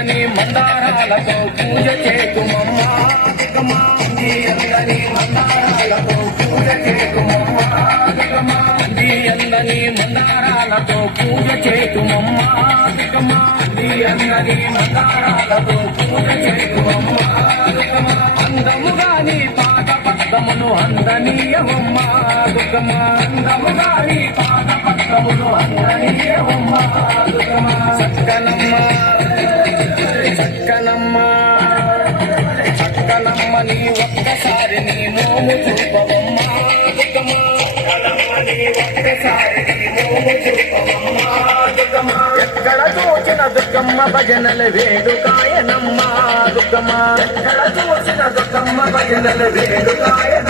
అందని మందారాలతో పూజ చేతుమమ్మ. దుర్గమ్మ మందారాలతో పూజ చేతుమమ్మ. దుర్గమ్మ అందని మందారాలతో పూజ చేతుమమ్మ. దుర్గమ్మ అందని మందారాలతో పూజ చేతుమమ్మ. అందముగా నీ పాద పద్మమును అందనీయమమ్మ దుర్గమ్మ అందముగా నీ పాద పద్మమును అందనీయమమ్మ దుర్గమ్మ సత్కనమ్మా చక్కనమ్మ. చక్కనమ్మ నీ ఒక్కసారి నీ మోము చూపవమ్మ ఎక్కడ చూసిన దుర్గమ్మ భజనల వేడుకాయనమ్మా. దుర్గమ్మ ఎక్కడ చూసిన దుర్గమ్మ భజనల వేడుకాయన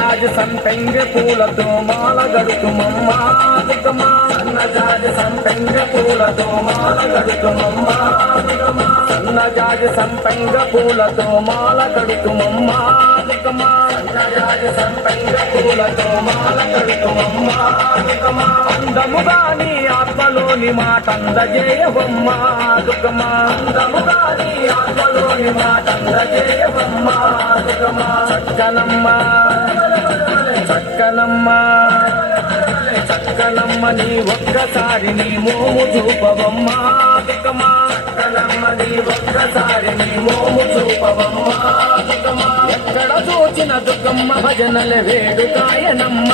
సన్నజాజి సంపెంగ పూలతో మాల గడుతుమమ్మ. దుర్గమ్మ సన్నజాజి సంపెంగ పూలతో మాల గడుతుమమ్మ. దుర్గమ్మ సన్నజాజి సంపెంగ పూలతో మాల గడుతుమమ్మ. దుర్గమ్మ సన్నజాజి సంపెంగ పూలతో మాల గడుతుమమ్మ. దుర్గమ్మ అందముగా నీ ఆత్మలోని మాట అందజేయవమ్మ. దుర్గమ్మ అందముగా నీ ఆత్మలోని మాట అందజేయవమ్మ. దుర్గమ్మ చక్కనమ్మ చక్కనమ్మ చక్కనమ్మ నీ ఒక్కసారి నీ మోము చూపవమ్మ. దుఃఖమ్మ చక్కనమ్మ నీ ఒక్కసారి నీ మోము చూపవమ్మ. దుఃఖమ్మ ఎక్కడ చూచిన దుఃఖమ్మ భజనల వేడుకాయనమ్మ.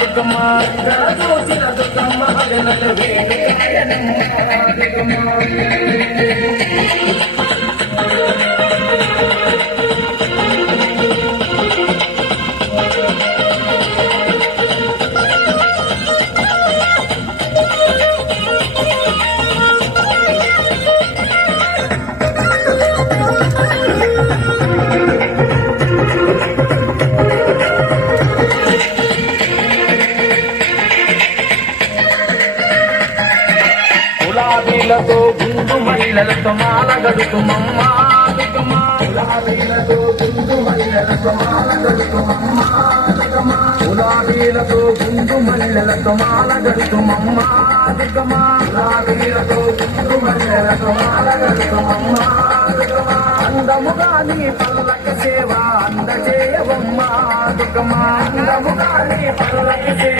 దుఃఖమ్మ ఎక్కడ చూచిన దుఃఖమ్మ భజనల వేడుకాయనమ్మ. దుఃఖమ్మ గులాబీలతో గుండు మహిళలతో మాల గడుతుమమ్మ గులాబీలతో గుండు మహిళలతో మాల గడుతుమమ్మ గులాబీలతో గుండు మల్లెలతో మాల గడుతుమమ్మ గులాబీలతో గుండు మాల అందముగా నీ పల్లక సేవ అందజేయవమ్మ దుర్గమ్మ అందముగా నీ పల్లక సేవ